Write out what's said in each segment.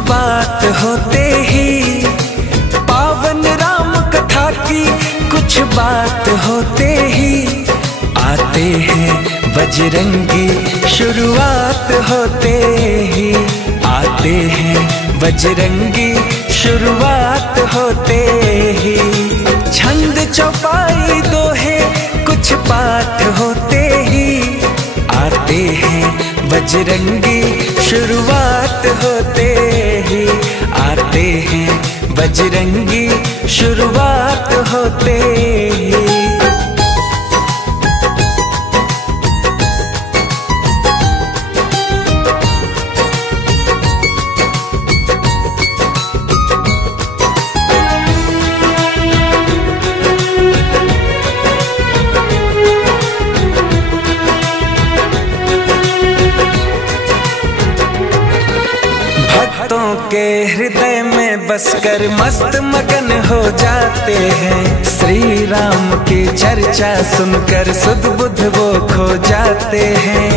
बात होते ही, पावन राम कथा की कुछ बात होते ही, आते हैं बजरंगी शुरुआत होते ही, आते हैं बजरंगी शुरुआत होते ही। छंद चौपाई दोहे कुछ पाठ होते ही, आते हैं बजरंगी शुरुआत होते ही, आते हैं बजरंगी शुरुआत होते ही। भक्तों के हृदय में बसकर मस्त मगन हो जाते हैं, श्री राम की चर्चा सुनकर सुध बुध वो खो जाते हैं।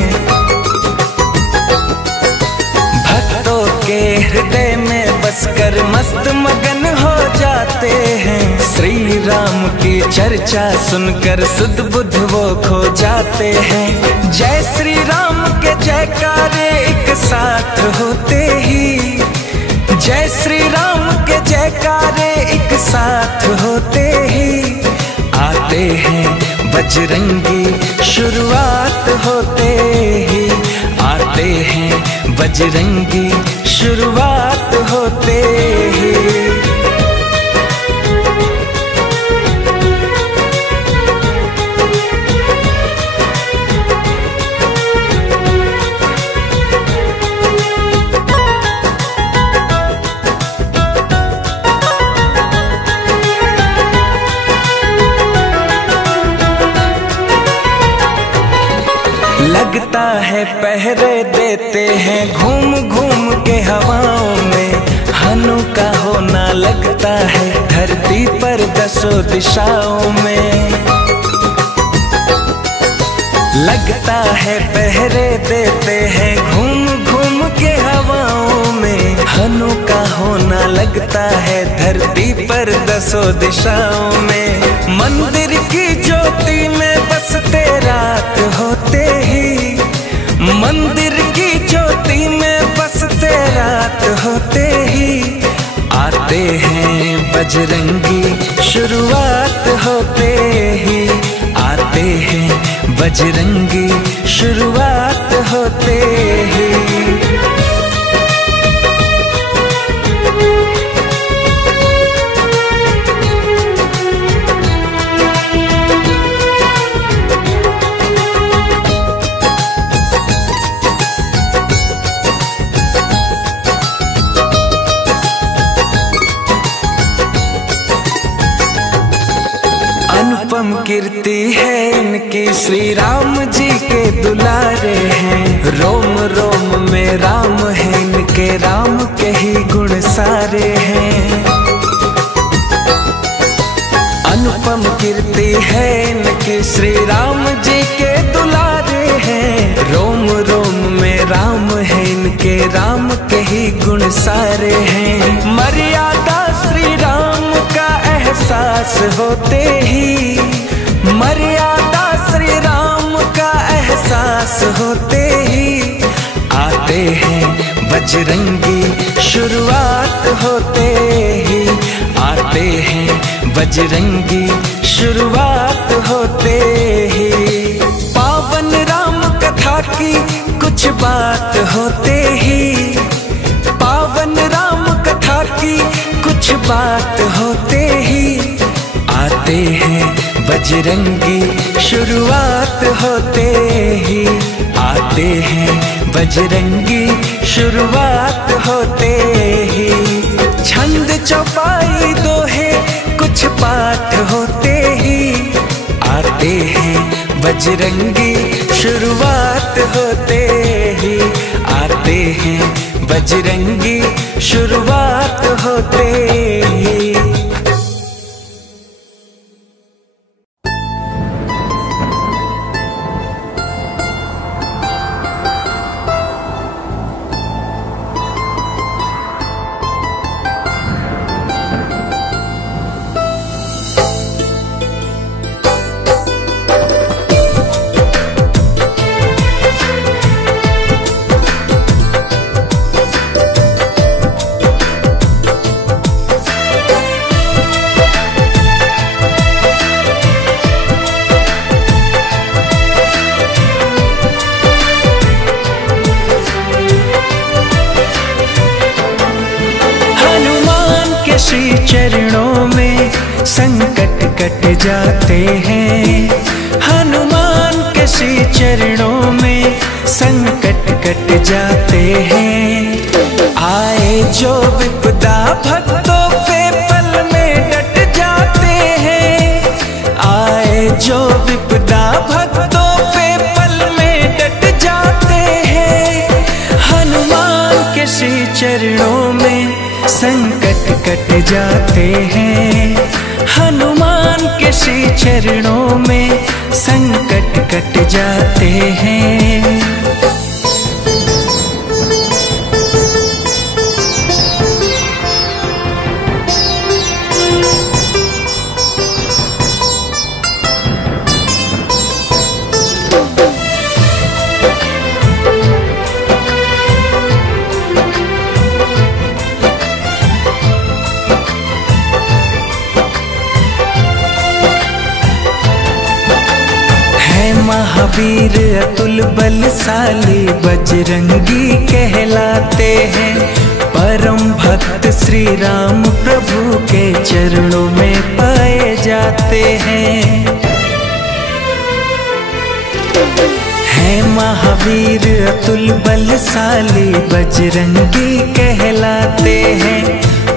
भक्तों के हृदय में बसकर मस्त मगन हो जाते हैं, श्री राम की चर्चा सुनकर सुध बुध वो खो जाते हैं। जय श्री राम के जयकारे एक साथ होते ही, जय श्री राम के जयकारे एक साथ होते ही, आते हैं बजरंगी शुरुआत होते ही, आते हैं बजरंगी शुरुआत होते ही। लगता है पहरे देते हैं घूम घूम के हवाओं में, हनु का होना लगता है धरती पर दसों दिशाओं में। लगता है पहरे देते हैं घूम घूम के हवाओं में, हनु का होना लगता है धरती पर दसों दिशाओं में। मंदिर की ज्योति में बसते रात होते ही, मंदिर की ज्योति में बसते रात होते ही, आते हैं बजरंगी शुरुआत होते ही, आते हैं बजरंगी शुरुआत होते ही। अनुपम कीर्ति है इनकी, श्री राम जी के दुलारे हैं, रोम रोम में राम है इनके, राम के ही गुण सारे हैं। अनुपम कीर्ति है इनकी, श्री राम जी के दुलारे हैं, रोम रोम में राम है इनके, राम के ही गुण सारे हैं। मर्यादा श्री राम का एहसास होते ही, मर्यादा श्री राम का एहसास होते ही, आते हैं बजरंगी शुरुआत होते ही, आते हैं बजरंगी शुरुआत होते ही। पावन राम कथा की कुछ बात होते ही, पावन राम कथा की कुछ बात होते ही, आते हैं बजरंगी शुरुआत होते ही, आते हैं बजरंगी शुरुआत होते ही। छंद चौपाई दोहे कुछ पाठ होते ही, आते हैं बजरंगी शुरुआत होते ही, आते हैं बजरंगी शुरुआत होते ही। कट जाते हैं। हनुमान के श्री चरणों में संकट कट जाते हैं। आए जो विपदा भक्तों पे पल में डट जाते हैं। आए जो विपदा भक्तों पे पल में डट जाते हैं। हनुमान के श्री चरणों में संकट कट जाते हैं। हनुमान के श्री चरणों में संकट कट जाते हैं। महावीर अतुल बलशाली बजरंगी कहलाते हैं। परम भक्त श्री राम प्रभु के चरणों में पाए जाते हैं। महावीर अतुल बलशाली बजरंगी कहलाते हैं।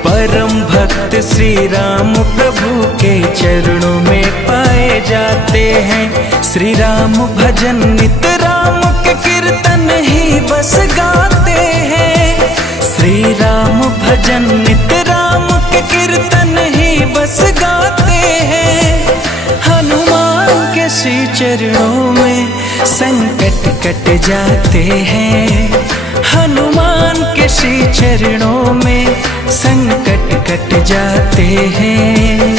परम भक्त श्री राम प्रभु के चरणों में पाए जाते हैं। श्री राम भजन नित राम के कीर्तन ही बस गाते हैं। श्री राम भजन नित राम के कीर्तन ही बस गाते हैं। हनुमान के श्री चरणों में संकट कट जाते हैं। हनुमान के श्री चरणों में संकट कट जाते हैं।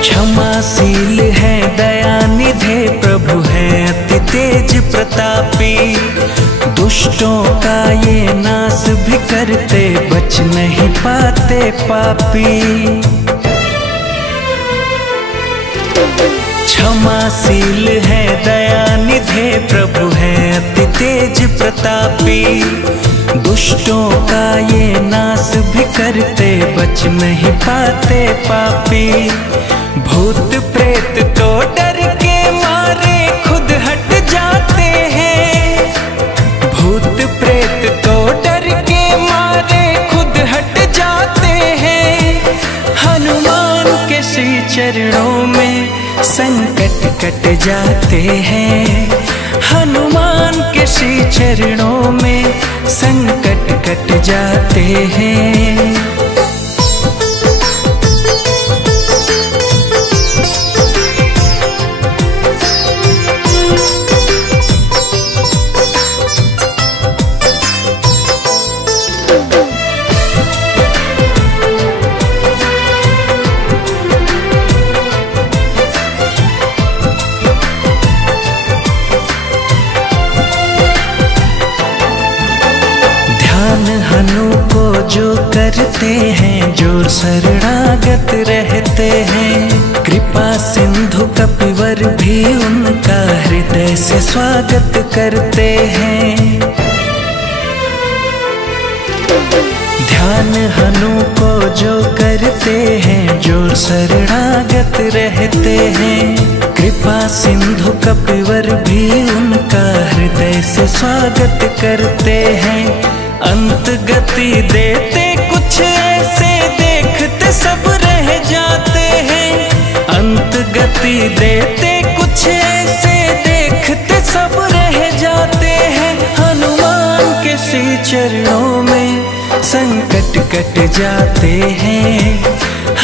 क्षमाशील है दयानिधे प्रभु है अति तेज प्रतापी। दुष्टों का ये नाश भी करते बच नहीं पाते पापी। क्षमाशील है दयानिधे प्रभु है अति तेज प्रतापी। दुष्टों का ये नाश भी करते बच नहीं पाते पापी। भूत प्रेत तो डर के मारे खुद हट जाते हैं। भूत प्रेत तो डर के मारे खुद हट जाते हैं। हनुमान के श्री चरणों में संकट कट जाते हैं। हनुमान के श्री चरणों में संकट कट जाते हैं। हनु को जो करते हैं जो शरणागत रहते हैं। कृपा सिंधु कपिवर भी उनका हृदय से स्वागत करते हैं। ध्यान हनु को जो करते हैं जो शरणागत रहते हैं। कृपा सिंधु कपिवर भी उनका हृदय से स्वागत करते हैं। अंत गति देते कुछ ऐसे देखते सब रह जाते हैं। अंत गति देते कुछ ऐसे देखते सब रह जाते हैं। हनुमान के श्री चरणों में संकट कट जाते हैं।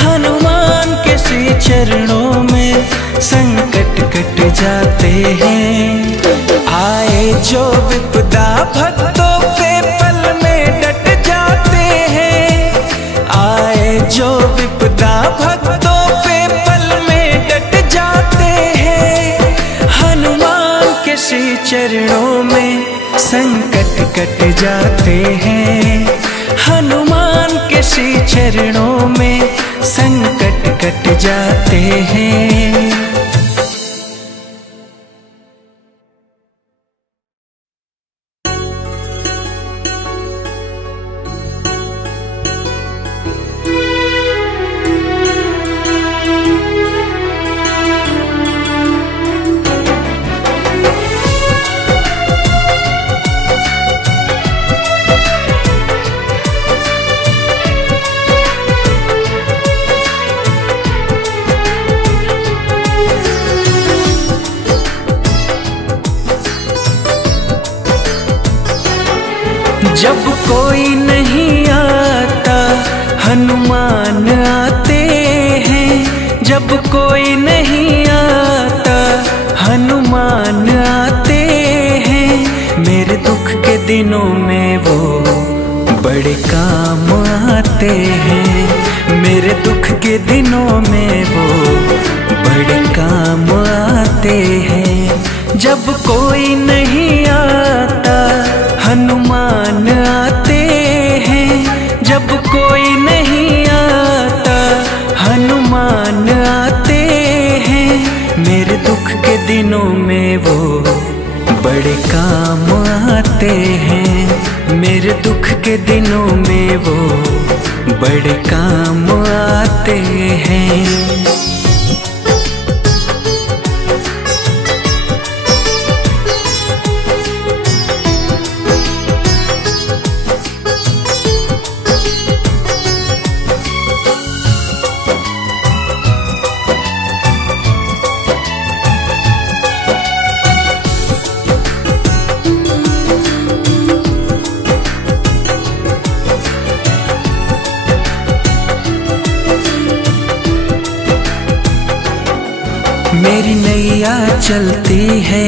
हनुमान के श्री चरणों में संकट कट जाते हैं। आए जो विपदा भक्तों पे पल में डट जाते हैं। आए जो विपदा भक्तों पे पल में डट जाते हैं। हनुमान के श्री चरणों में संकट कट जाते हैं। हनुमान के श्री चरणों में संकट कट जाते हैं। जब कोई नहीं आता हनुमान आते हैं, जब कोई नहीं आता हनुमान आते हैं। मेरे दुख के दिनों में वो बड़े काम आते हैं, मेरे दुख के दिनों में वो बड़े काम आते हैं। जब कोई नहीं आता हनुमान आते हैं, जब कोई नहीं आता हनुमान आते हैं। मेरे दुख के दिनों में वो बड़े काम आते हैं, मेरे दुख के दिनों में वो बड़े काम आते हैं। मेरी नैया चलती है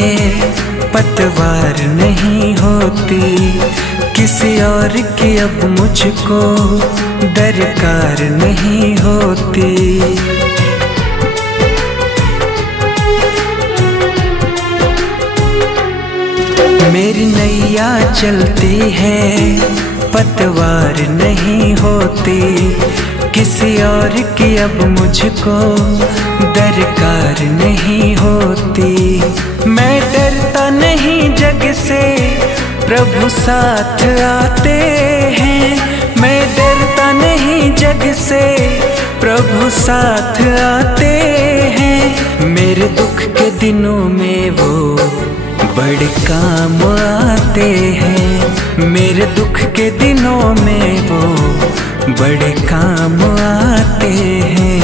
पतवार नहीं होती, किसी और की अब मुझको दरकार नहीं होती। मेरी नैया चलती है पतवार नहीं होती, किसी और की अब मुझको दरकार नहीं होती। मैं डरता नहीं जग से प्रभु साथ आते हैं, मैं डरता नहीं जग से प्रभु साथ आते हैं। मेरे दुख के दिनों में वो बड़े काम आते हैं, मेरे दुख के दिनों में वो बड़े काम आते हैं।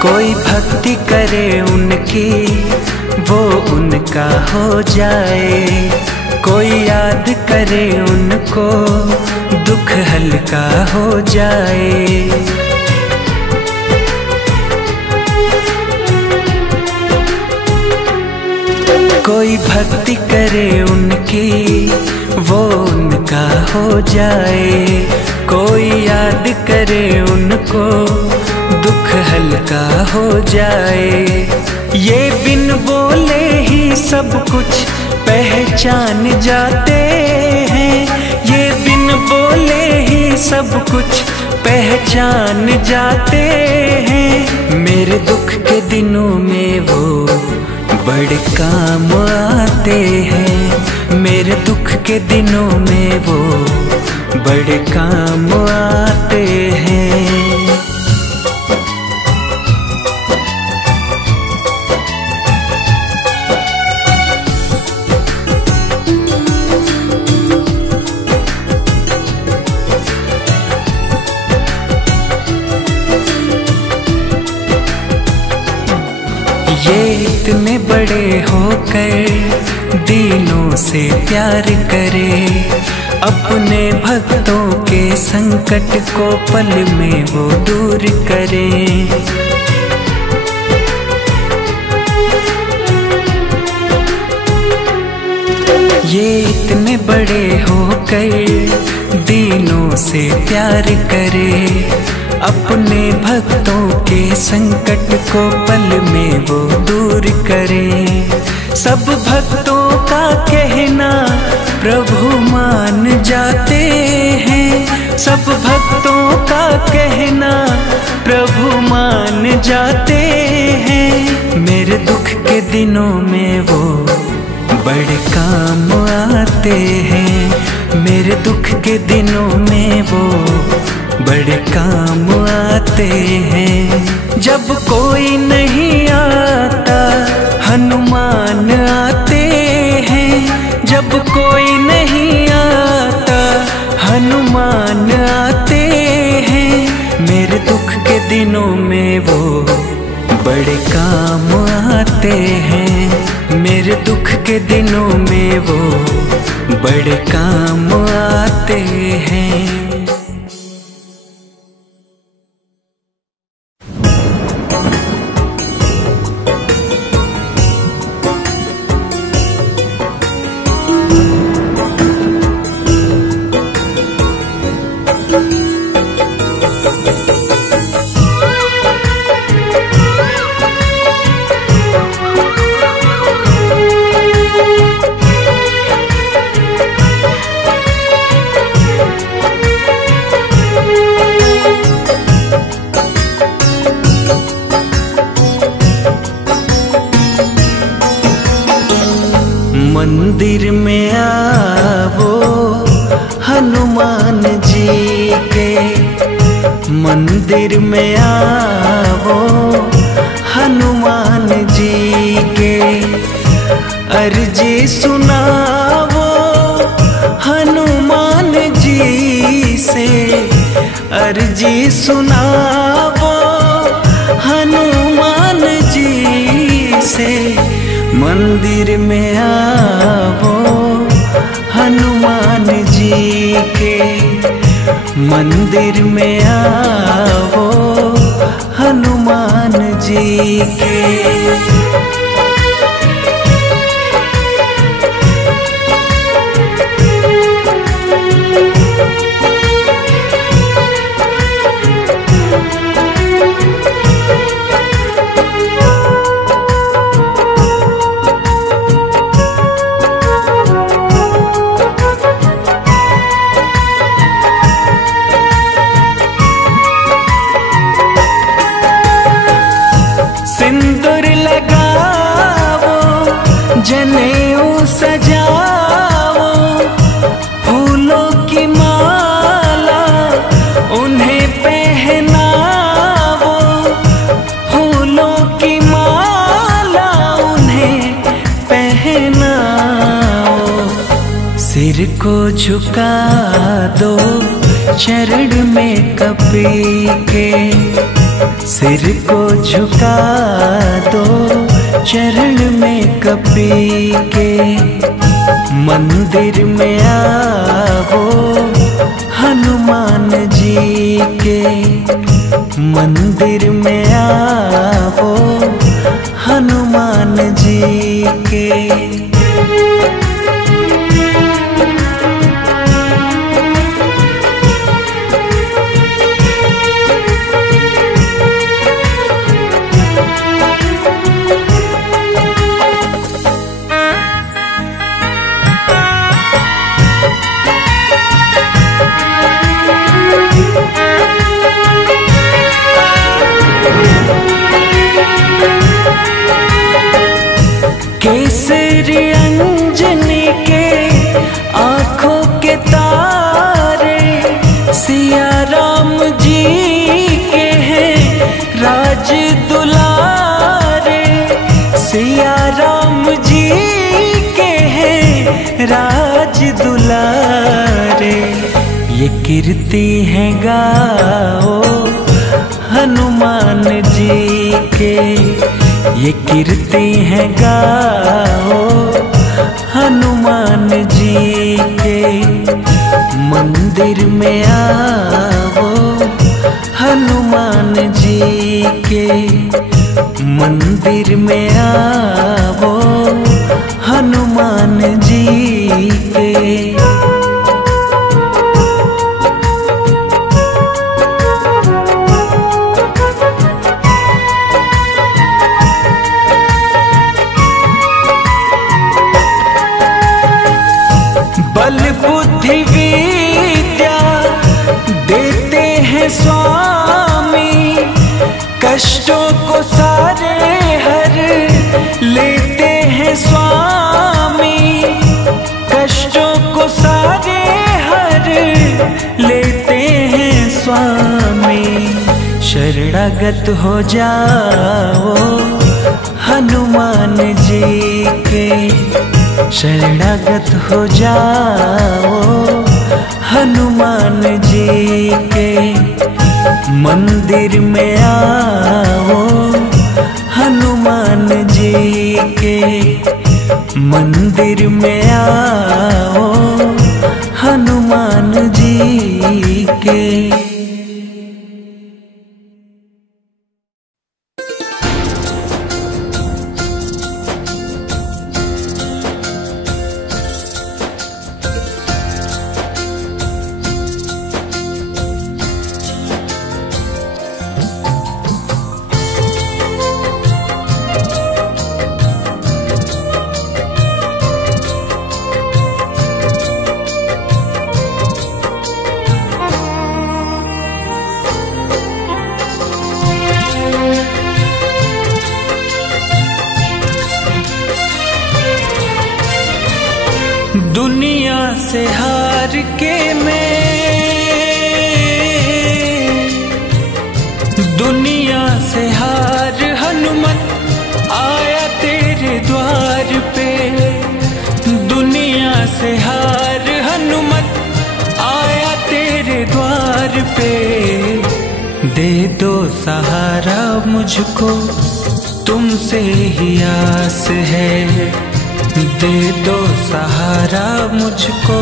कोई भक्ति करे उनकी वो उनका हो जाए, कोई याद करे उनको दुख हल्का हो जाए। कोई भक्ति करे उनकी वो उनका हो जाए, कोई याद करे उनको दुख हल्का हो जाए। ये बिन बोले ही सब कुछ पहचान जाते हैं, ये बिन बोले ही सब कुछ पहचान जाते हैं। मेरे दुख के दिनों में वो बड़े काम आते हैं, मेरे दुख के दिनों में वो बड़े काम आते हैं। ये इतने बड़े होकर दीनों से प्यार करे, अपने भक्तों के संकट को पल में वो दूर करे। ये इतने बड़े होकर दीनों से प्यार करे, अपने भक्तों के संकट को पल में वो दूर करे। सब भक्तों का कहना प्रभु मान जाते हैं, सब भक्तों का कहना प्रभु मान जाते हैं। मेरे दुख के दिनों में वो बड़े काम आते हैं, मेरे दुख के दिनों में वो बड़े काम आते हैं। जब कोई नहीं आता हनुमान आते हैं, जब कोई नहीं आता हनुमान आते हैं। मेरे दुख के दिनों में वो बड़े काम आते हैं, मेरे दुख के दिनों में वो बड़े काम आते हैं। मंदिर में आवो हनुमान जी के, मंदिर में आवो हनुमान जी के। अर्जी सुनावो हनुमान जी से, अर्जी सुनावो हनुमान जी से। मंदिर में आवो हनुमान जी के, मंदिर में आवो हनुमान जी के। सिंदूर लगावो जनेऊ सजाओ, फूलों की माला उन्हें पहनावो, फूलों की माला उन्हें पहनाओ। सिर को झुका दो चरण में कपी के, सिर को झुका दो चरण में कपी के। मंदिर में आवो हनुमान जी के, मंदिर में आवो हनुमान जी के। केसरी अंजनी के आँखों के तारे, सिया राम जी के हैं राज दुलारे, सिया राम जी के हैं राज दुलारे। ये कीर्ति है गाओ हनुमान जी के, ये कीर्ति है गाओ हनुमान जी के। मंदिर में आवो हनुमान जी के, मंदिर में आवो हनुमान जी के। बल बुद्धि विद्या देते हैं स्वामी, कष्टों को सारे हर लेते हैं स्वामी, कष्टों को सारे हर लेते हैं स्वामी। स्वामी। शरणागत हो जाओ हनुमान जी के, शरणागत हो जाओ हनुमान जी के। मंदिर में आओ हनुमान जी के, मंदिर में आओ हनुमान जी के। दुनिया से हार के मैं, दुनिया से हार हनुमत आया तेरे द्वार पे। दुनिया से हार हनुमत आया तेरे द्वार पे। दे दो सहारा मुझको तुमसे ही आस है, दे दो सहारा मुझको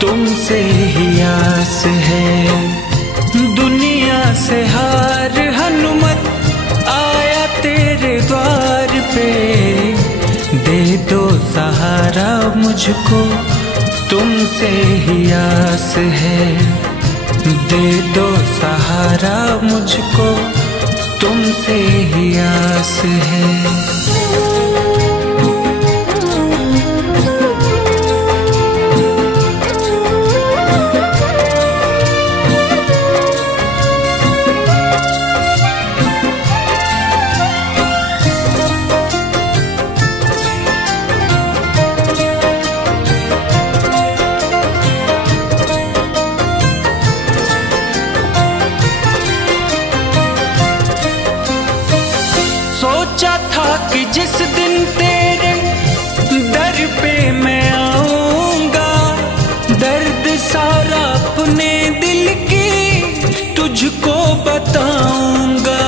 तुमसे ही आस है। दुनिया से हार हनुमत आया तेरे द्वार पे। दे दो सहारा मुझको तुमसे ही आस है, दे दो सहारा मुझको तुमसे ही आस है। सोचा था कि जिस दिन तेरे दर पे मैं आऊंगा, दर्द सारा अपने दिल की तुझको बताऊंगा।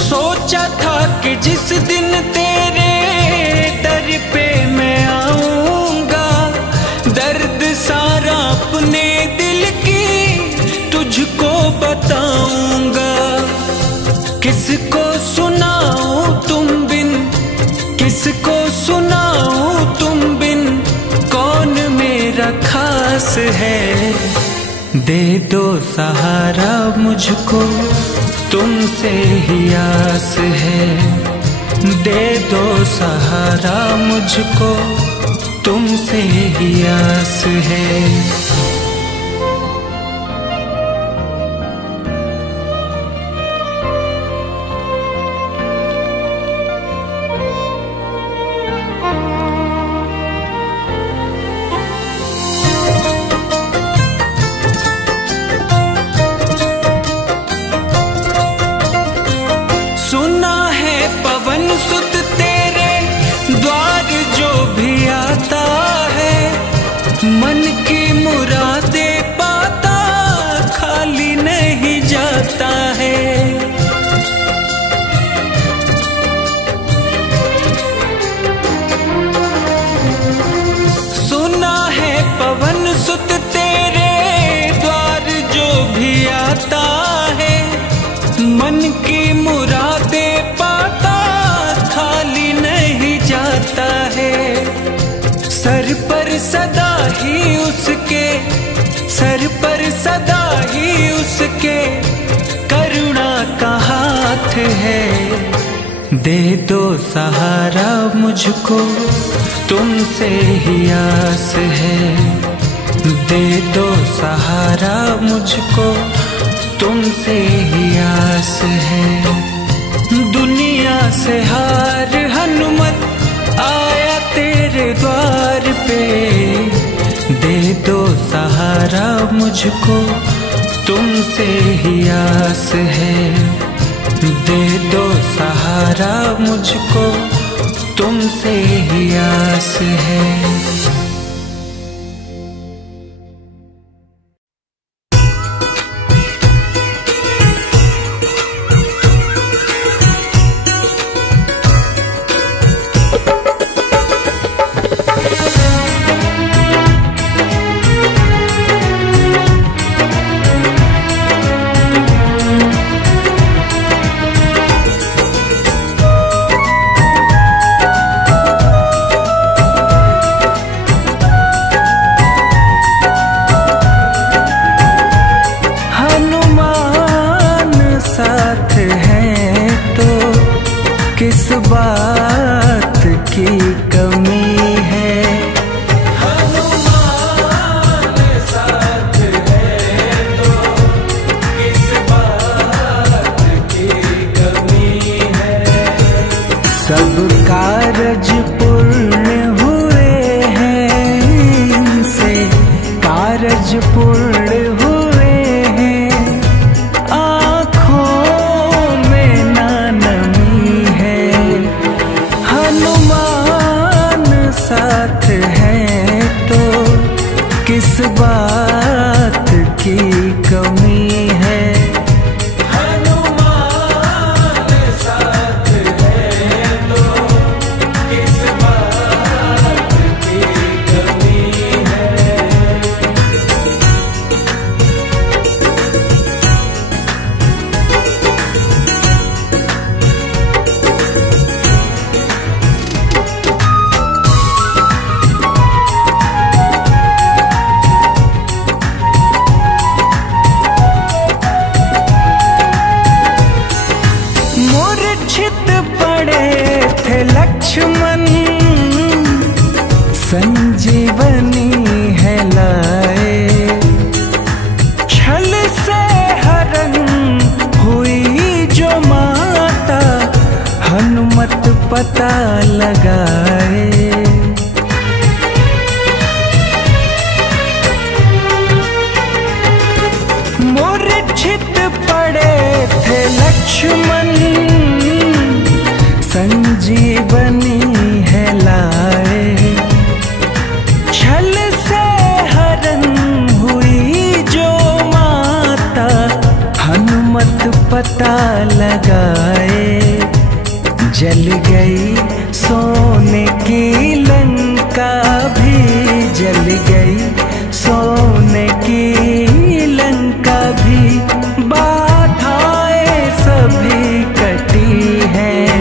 सोचा था कि जिस दिन तेरे दर पे मैं आऊंगा, दर्द सारा अपने दिल की तुझको बताऊंगा। किसको सुनाऊं तुम बिन, किसको सुनाऊं तुम बिन, कौन मेरा खास है। दे दो सहारा मुझको तुमसे ही आस है, दे दो सहारा मुझको तुमसे ही आस है। सुना है पवन सुत तेरे द्वार जो भी आता है, मन की मुरादे पाता खाली नहीं जाता है। सुना है पवन सुत तेरे द्वार जो भी आता है, मन की मुरादे पाता खाली नहीं जाता है। सर पर सदा ही उसके, सर पर सदा ही उसके करुणा का हाथ है। दे दो सहारा मुझको तुमसे ही आस है, दे दो सहारा मुझको तुमसे ही आस है। दुनिया से हार हनुमत आया सहारा मुझको तुमसे ही आस है, दे दो सहारा मुझको तुमसे ही आस है। किस बात की कमी है, हनुमान साथ है तो किस बात की कमी है। सब कारज पूर्ण हुए हैं, इनसे कारज पूर्ण हुए हैं, आँखों में ना नमी है। हनुमान साथ है तो किस बात की कमी है। हनुमान साथ है तो किस बात की कमी है। मूर्छित पड़े थे लक्ष्मण, संजीवनी है लाए, छल से हरण हुई जो माता, हनुमत पता लगाए। मूर्छित पड़े थे लक्ष्मण, संजीवनी है लाए, छल से हरण हुई जो माता, हनुमत पता लगाए। जल गई सोने की लंका भी, जल गई सोने की लंका भी, बाधाएं सभी कटी हैं।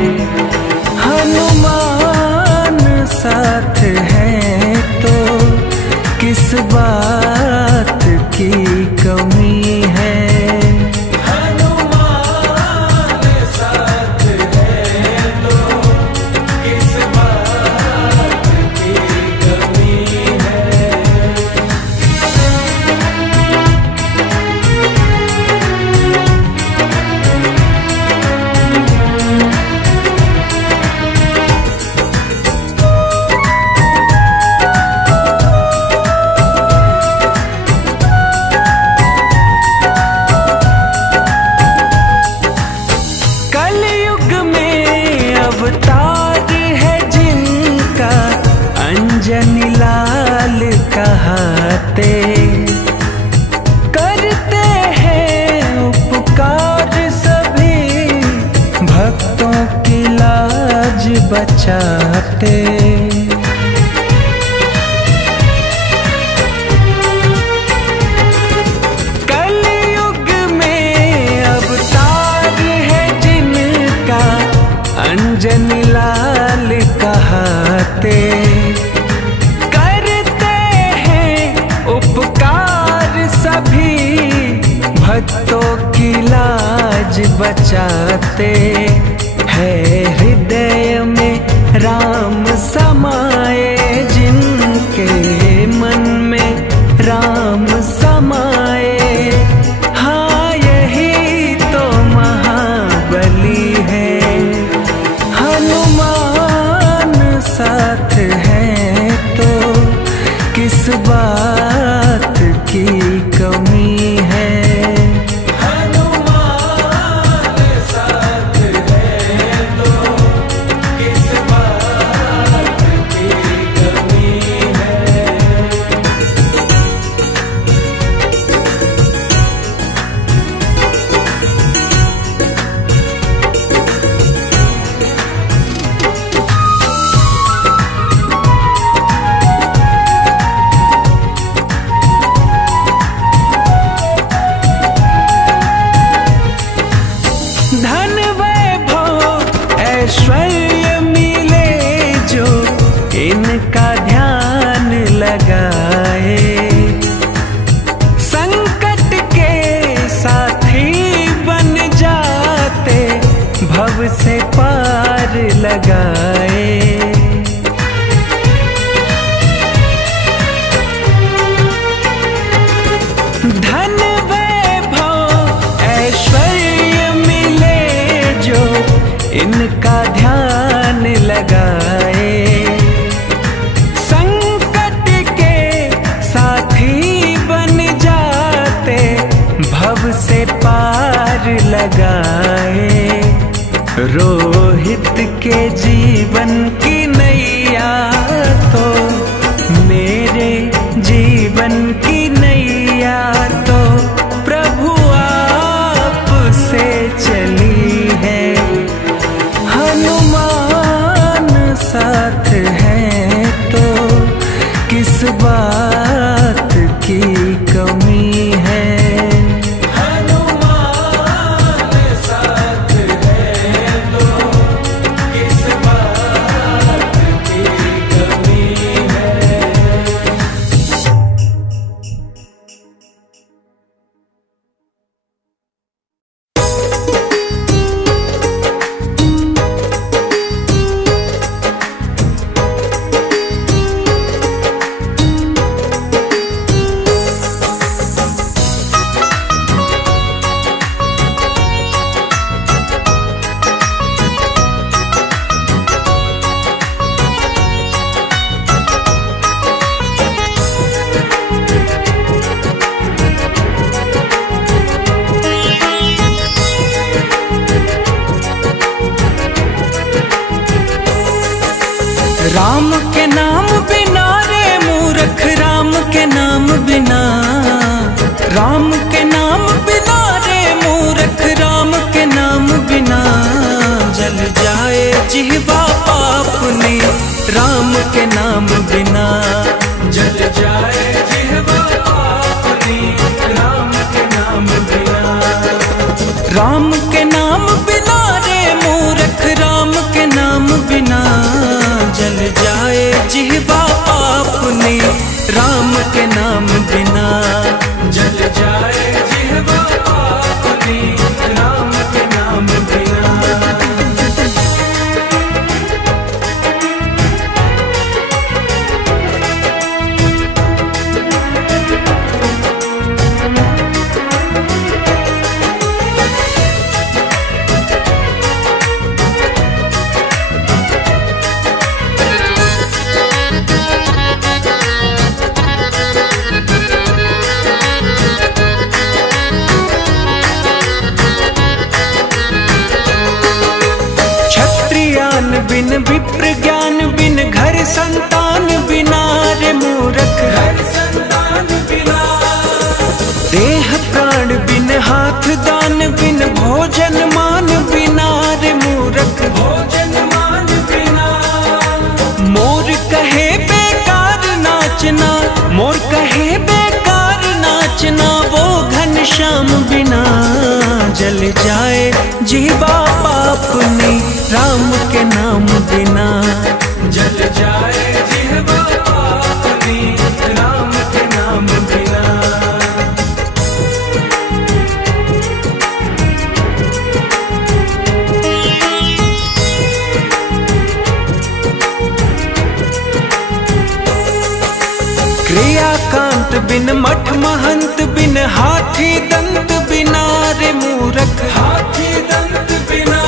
हनुमान साथ है तो किस बात की कमी है। हनुमान साथ है तो किस बात की कमी है। कलयुग में अवतार है जिनका, अंजनी लाल कहाते, करते हैं उपकार सभी, भक्तों की लाज बचाते। कलयुग में अवतार है जिनका, अंजनी लाल कहाते, करते हैं उपकार सभी, भक्तों की लाज बचाते। है हृदय में राम समाए, जिनके मन में राम समाए, हाँ यही तो महाबली है। हनुमान साथ है तो किस बात की इनका ध्यान लगाए। संकट के साथी बन जाते, भव से पार लगाए। रोहित के जीवन की नैया तो मेरे जीवन की नैया तो प्रभु आप से चली है। हनुमान साथ है तो किस बात की कमी है। राम के नाम बिना रे मूर्ख, राम के नाम बिना, राम के नाम बिना रे मूर्ख, राम के नाम बिना जल जाए जिह्वा पापनी। राम के नाम बिना जल जाए जिह्वा पापनी, राम के नाम बिना। राम के नाम बिना रे मूर्ख, राम के नाम बिना जल जाए जिह्वा पापनी। राम के नाम बिना जल जाए जिह्वा पापनी, राम के नाम बिना। बिन विप्र ज्ञान बिन घर संतान बिना रे मूर्ख, घर संतान बिना। देह प्राण बिन हाथ दान बिन भोजन मान बिना रे मूर्ख, भोजन मान बिना। मोर कहे बेकार नाचना, मोर कहे बेकार नाचना, वो घनश्याम बिना जल जाए जिह्वा पापनी। राम के नाम बिना जल जाए जिह्वा पापनी, राम के नाम बिना। क्रियाकांत बिन मठ महंत बिन हाथी दंत बिना रे मूर्ख, हाथी दंत बिना।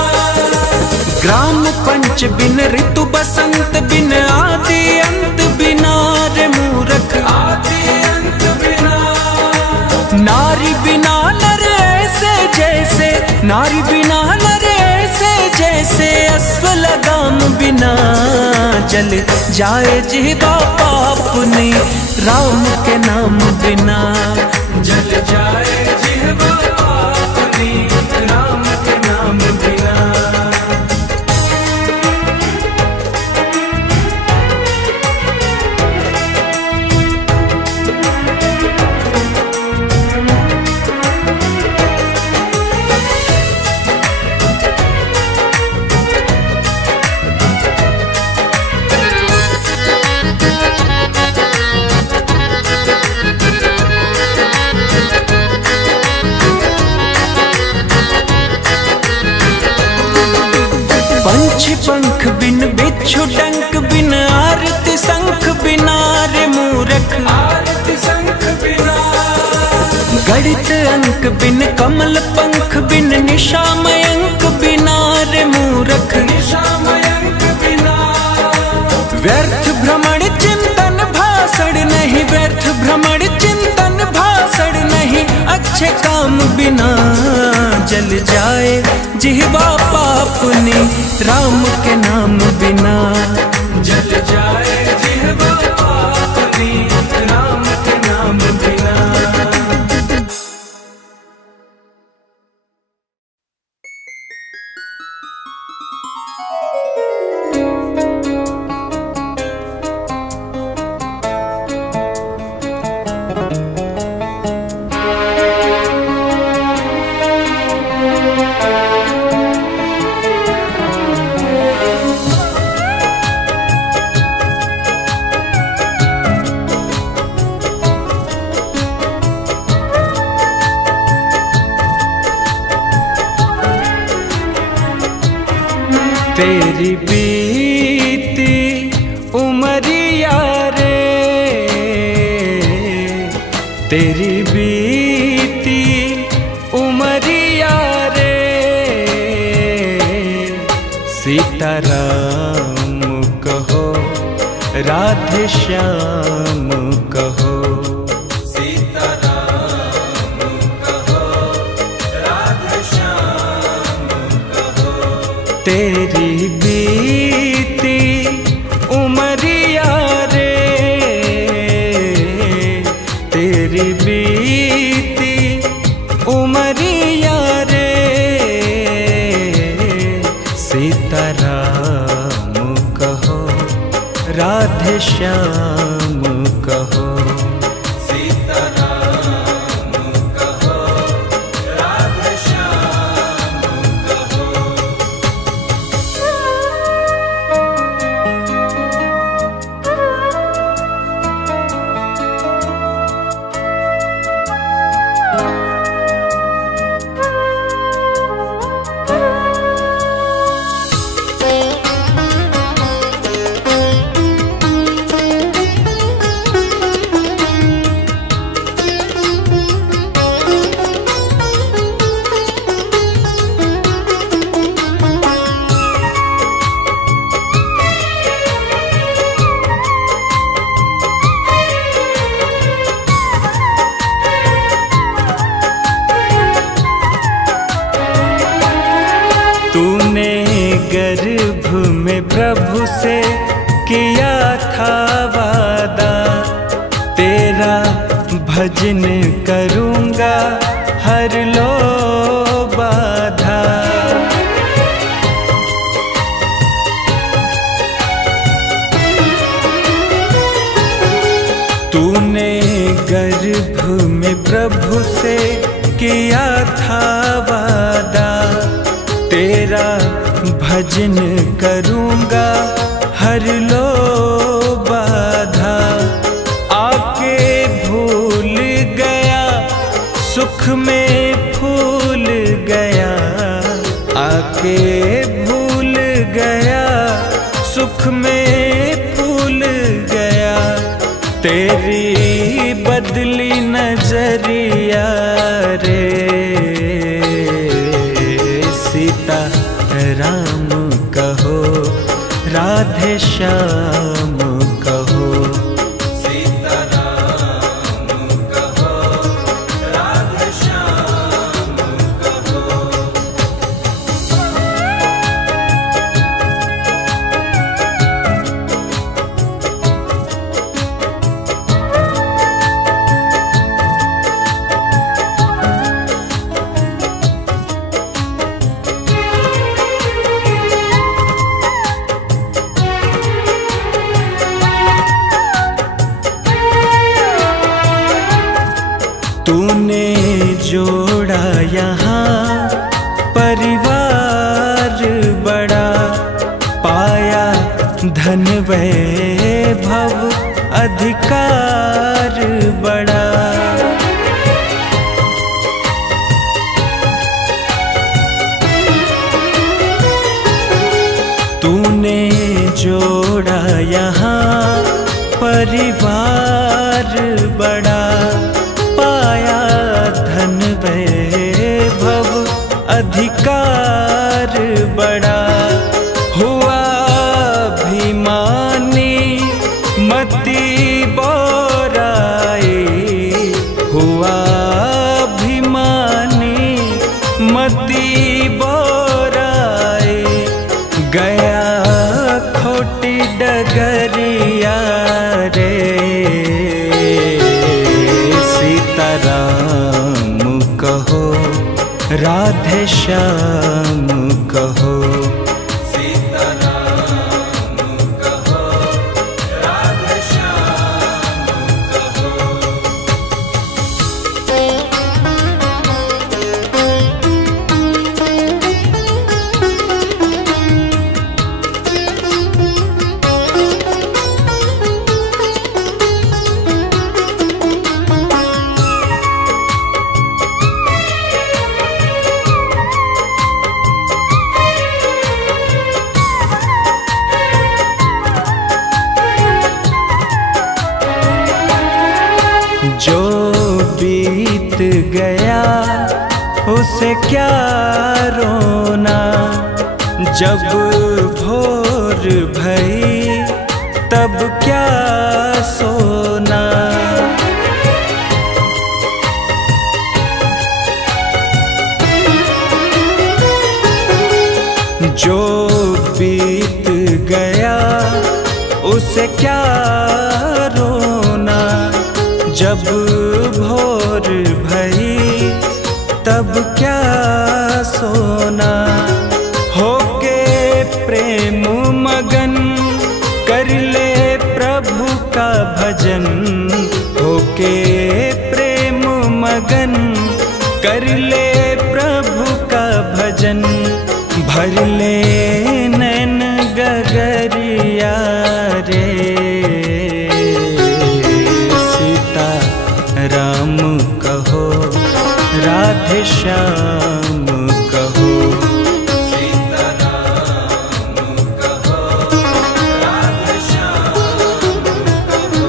ग्राम पंच बिन ऋतु बसंत बिन आदि अंत बिना रे मूर्ख, आदि अंत बिना। नारी बिना नर ऐसे जैसे, नारी बिना नर ऐसे जैसे, अश्व लगाम बिना जल जाए जिह्वा पापनी। राम के नाम बिना जल जाए जिह्वा पापनी, राम के नाम बिना। पंख बिन बिच्छू डंक बिन आरती शंख बिना रे मूर्ख, आरती शंख बिना। गणित अंक बिन कमल पंख बिन निशामय अंक बिना रे मूर्ख, काम बिना जल जाए जिह्वा पापनी, राम के नाम बिना जल जाए जिह्वा पापनी, राम के नाम बिना। तेरी बीती उमरिया रे, तेरी बीती उमरिया रे, सीताराम कहो राधे श्याम कहो, सीताराम कहो राधे श्याम कहो। तेरी बीती उमरिया रे, तेरी बीती उमरिया रे, सीताराम कहो राधे श्याम कहो, सीताराम कहो राधे श्याम कहो। तूने गर्भ में प्रभु से किया था वादा, तेरा भजन करूँगा हर लो बाधा। तूने गर्भ में प्रभु से किया था वादा, तेरा भजन करूँगा हर लो बाधा। आके भूल गया सुख में फूल गया, आके भूल गया सुख में फूल गया, तेरी बदली नजरिया रे, सीता राम कहो राधे श्याम कहो, सीता राम कहो राधे श्याम कहो। तूने जोड़ा यहाँ परिवार बड़ा, पाया धन वैभव अधिकार बड़ा। तूने जोड़ा यहाँ परिवार बड़ा, पाया धन वैभव अधिकार बड़ा। हुआ अभिमानी मति बोराई, हुआ अभिमानी श्याम कहो, जो बीत गया उसे क्या रोना, जब भोर भई तब क्या सोना। जो बीत गया उसे क्या रोना, जब भोर भई तब क्या सोना। होके प्रेम मगन कर ले प्रभु का भजन, होके प्रेम मगन कर ले प्रभु का भजन। भर ले नैन गगरिया रे, राम कहो राधे श्याम कहो, सीता राम कहो राधे श्याम कहो।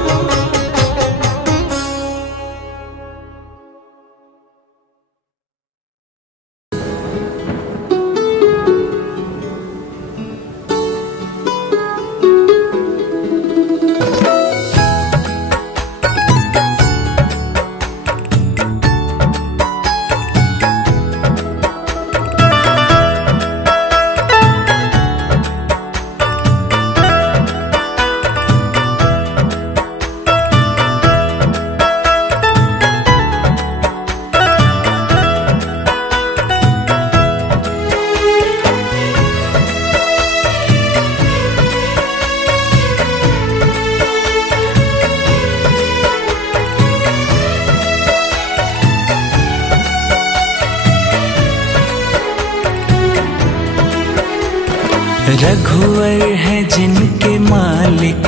रघुवर है जिनके मालिक,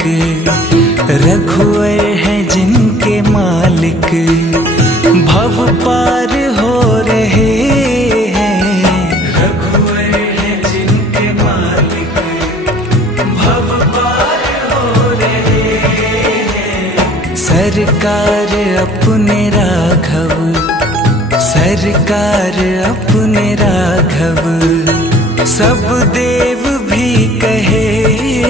रघुवर है जिनके मालिक, भव पार हो रहे हैं। रघुवर है जिनके मालिक, भव पार हो रहे हैं। सरकार अपने राघव, सरकार अपने राघव, सब देव भी कहे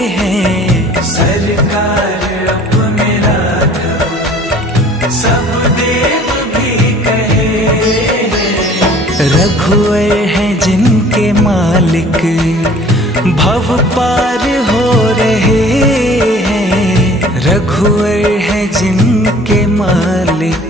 हैं। सरकार अपने राघव, सब देव भी कहे हैं। रघुवर है जिनके मालिक, भव पार हो रहे हैं। रघुवर है जिनके मालिक।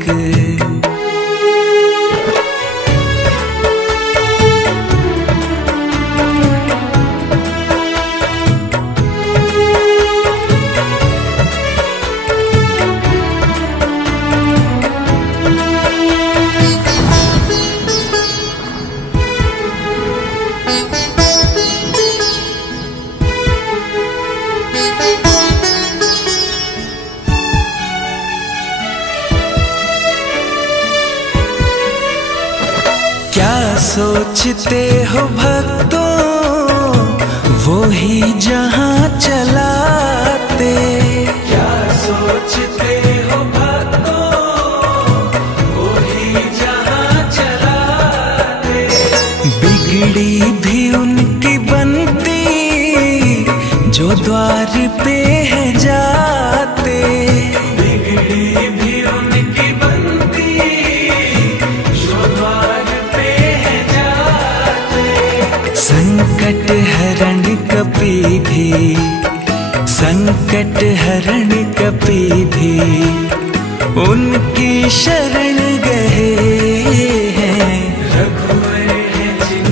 सोचते हो भक्तों वो ही जहाँ चलाते, क्या सोचते हो भक्तों वो ही जहाँ चलाते। बिगड़ी भी उनकी बनती जो द्वार पे है जाते, बिगड़ी भी उनकी बनती जो द्वार पे है जाते। संकट हरण कपि भी, संकट हरण कपि भी उनकी शरण गए हैं। रघुवर है जिन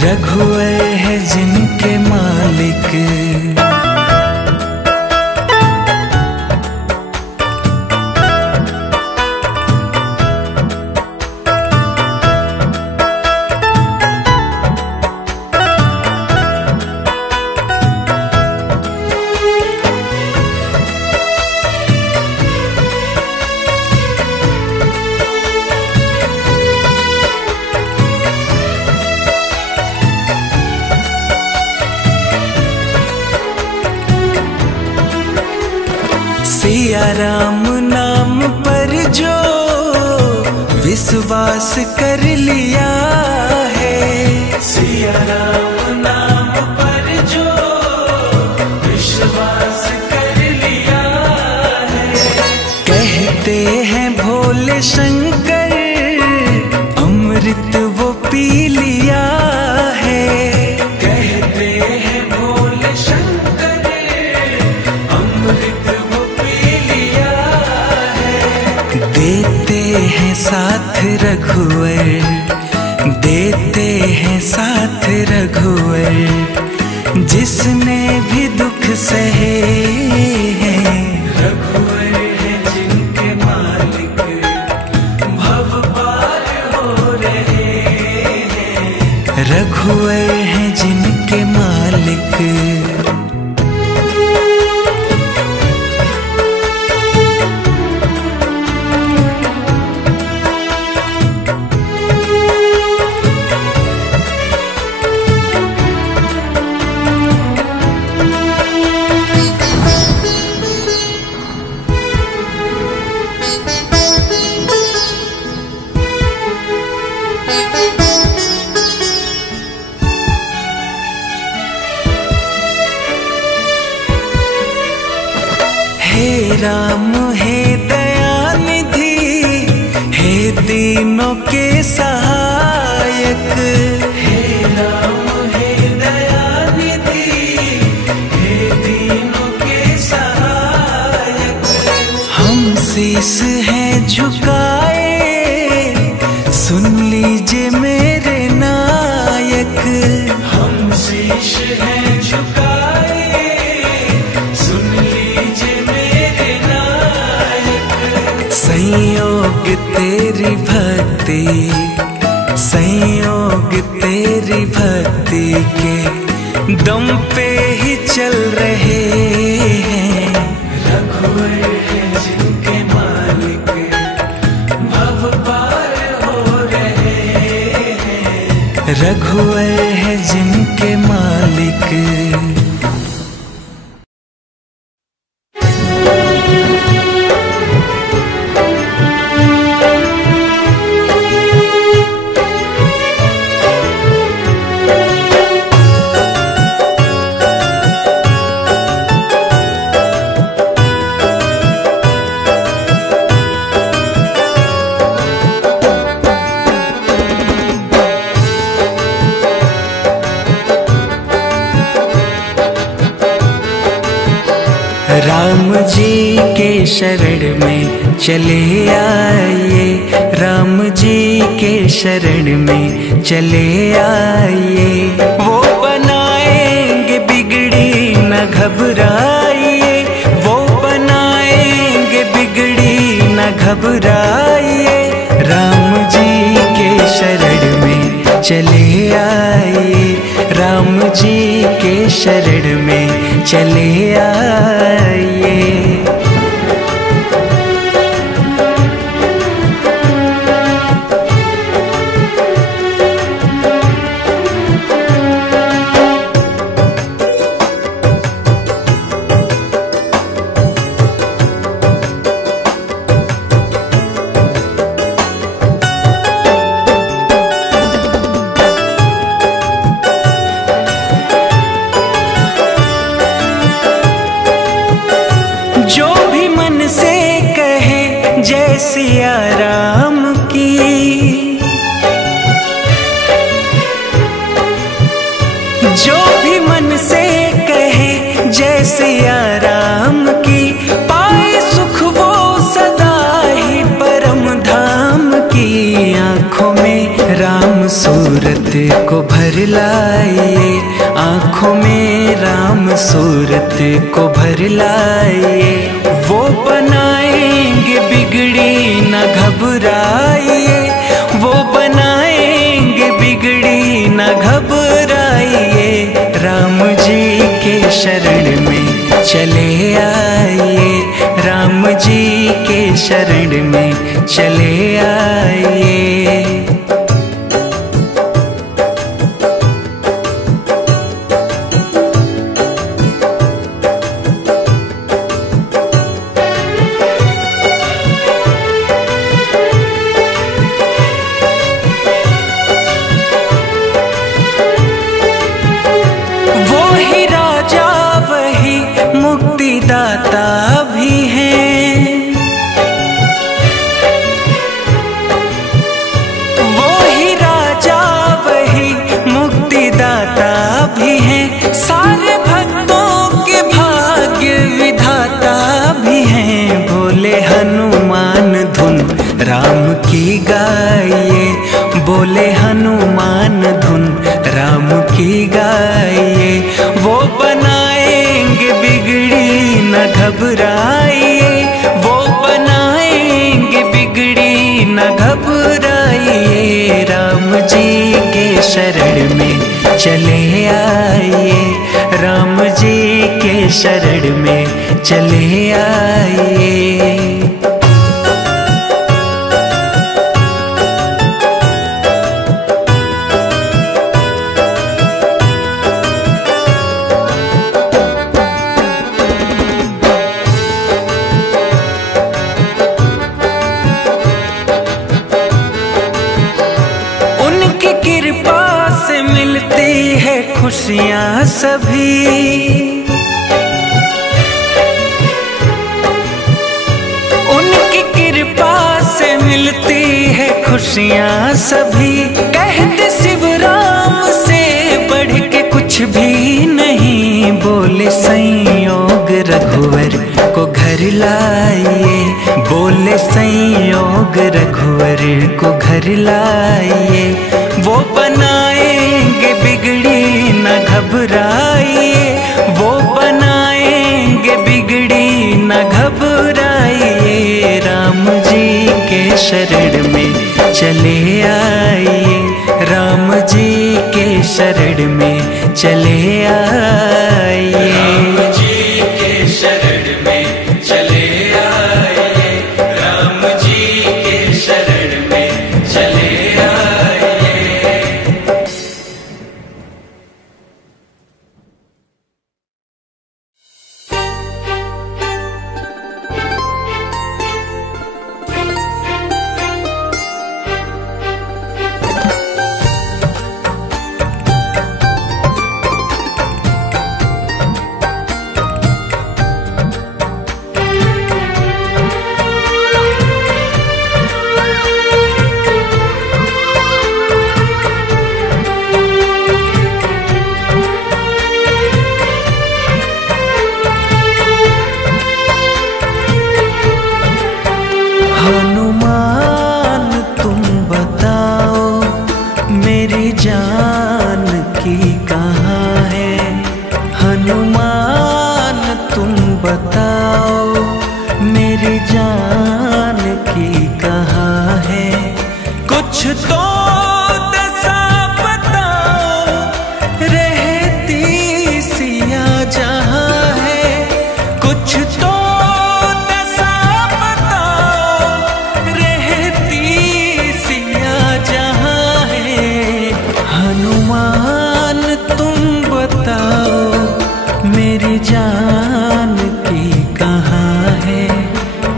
रघुवर है जिनके मालिक। सिया राम नाम पर जो विश्वास कर लिया है, सिया राम नाम पर जो विश्वास कर लिया है। कहते हैं भोले शंकर अमृत वो पी लिया है, कहते हैं भोले शंकर अमृत देते हैं साथ रघुवर, देते हैं साथ रघुवर, जिसने भी दुख सहे हैं। रघुवर है जिनके मालिक, भव पार हो रहे हैं। रघुवर है जिनके मालिक। हे राम हे दयानिधि, हे दीनों के सहायक। हे राम हे दयानिधि, हे दीनों के सहायक। हम शीश हैं झुकाए, सुन लीजिए मेरे नायक। हम शीश हैं झुकाए, संयोग तेरी भक्ति, संयोग तेरी भक्ति के दम पे ही चल रहे हैं। रघुवर है जिनके मालिक, भव पार हो रहे हैं। रघुवर है जिनके मालिक। राम जी के शरण में चले आइए, राम जी के शरण में चले आइए। वो बनाएंगे बिगड़ी न घबराइए, वो बनाएंगे बिगड़ी न घबराइए। राम जी के शरण में चले आइए, राम जी के शरण में चले आइए। सिया राम की, जो भी मन से कहे जय सिया राम की, पाए सुख वो सदा ही परम धाम की। आँखों में राम सूरत को भर लाइए, आँखों में राम सूरत को भर लाइए। वो बनाएंगे बिगड़ी न घबराइए, वो बनाएंगे बिगड़ी न घबराइए। राम जी के शरण में चले आइए, राम जी के शरण में चले आइए। मुक्तिदाता भी हैं, वो ही राजा वही मुक्तिदाता भी हैं। सारे भक्तों के भाग्य विधाता भी हैं। बोले हनुमान धुन राम की गाइए, बोले हनुमान धुन राम की गाइए। वो बनाएंगे बिगड़ी न घबराइए, वो बनाएंगे बिगड़ी न घबराइए। राम जी के शरण में चले आइए, राम जी के शरण में चले आइए। खुशियाँ सभी उनकी कृपा से मिलती है, खुशियाँ सभी। कहते शिव राम से बढ़ के कुछ भी नहीं। बोले संयोग रघुवर को घर लाइए, बोले संयोग रघुवर को घर लाइए। वो बनाएंगे बिगड़ी न घबराइए, वो बनाएंगे बिगड़ी न घबराइए। राम जी के शरण में चले आइए, राम जी के शरण में चले आइए। राम जी के शरण में चले आइए, राम जी के शरण में चले आइए। हनुमान तुम बताओ मेरी जान की कहाँ है। हनुमान तुम बताओ मेरी जान की कहाँ है। कुछ तो दशा बताओ रहती सिया जहाँ है। कुछ तो हनुमान तुम बताओ मेरी जान की कहाँ है।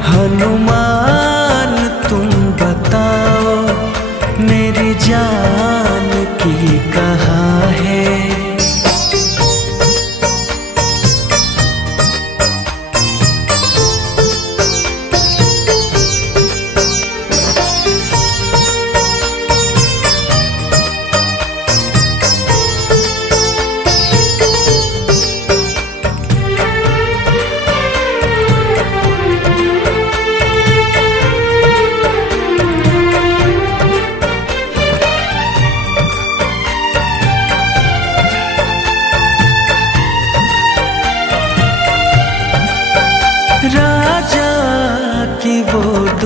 हनुमान तुम बताओ मेरी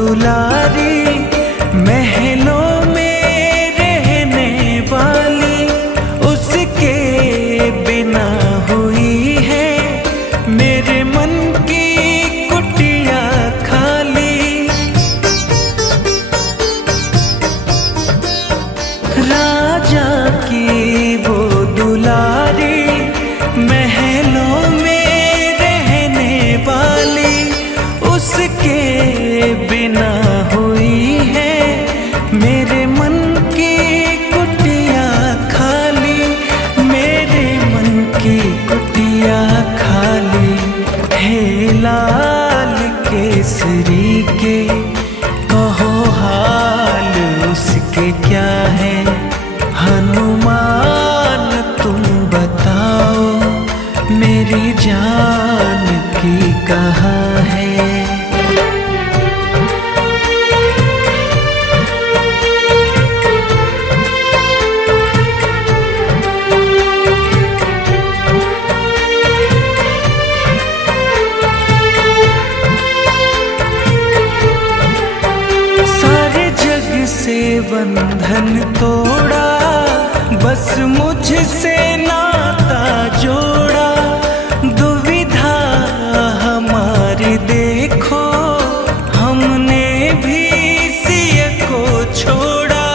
दुलारी महलों में रहने वाली उसके बिना हुई है मेरे मन की कुटिया खाली। राजा की वो दुलारी महलों में रहने वाली उसके बिना हुई है मेरे मन की कुटिया खाली, मेरे मन की कुटिया खाली। हे लाल केसरी के कहो हाल उसके क्या है, हनुमान तुम बताओ मेरी जान की कहाँ है। सारे जग से बंधन तोड़ा बस मुझसे नाता जोड़ा, दुविधा हमारी देखो हमने भी सिय को छोड़ा।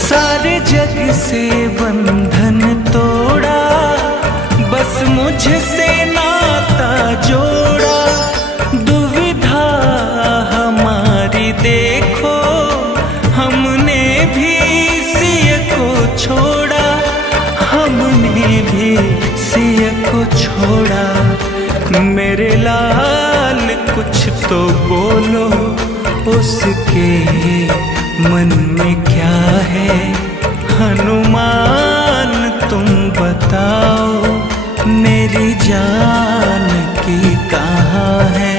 सारे जग से बंधन तोड़ा बस मुझसे नाता जोड़ा, दुविधा हमारी देखो हमने भी सिय को छोड़ा, हमने भी सिय को छोड़ा। मेरे लाल कुछ तो बोलो उसके मन में क्या है, हनुमान तुम बताओ मेरी जान की कहाँ है।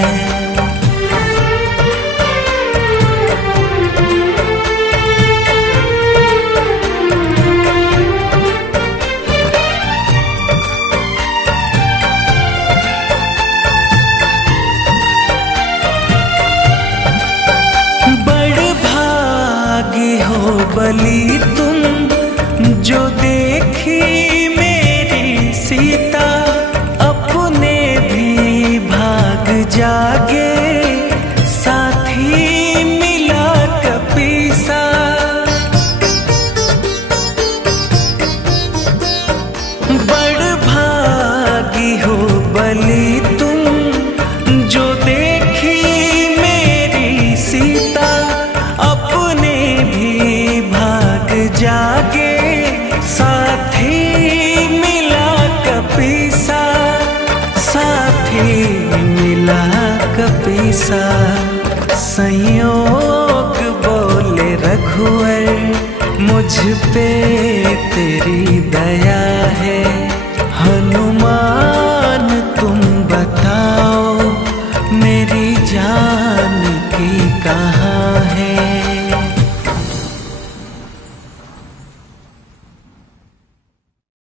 हो बलि तुम जो देखी मेरी सीता, अपने भी भाग जागे साथी मिला कपीसा। बड़ भागी हो बलि तुम जो देखी मेरी सीता, अपने भी भाग जागे साथी मिला कपीसा, साथी मिला कपीसा। संयोग बोले रघुवर मुझ पे तेरी दया है,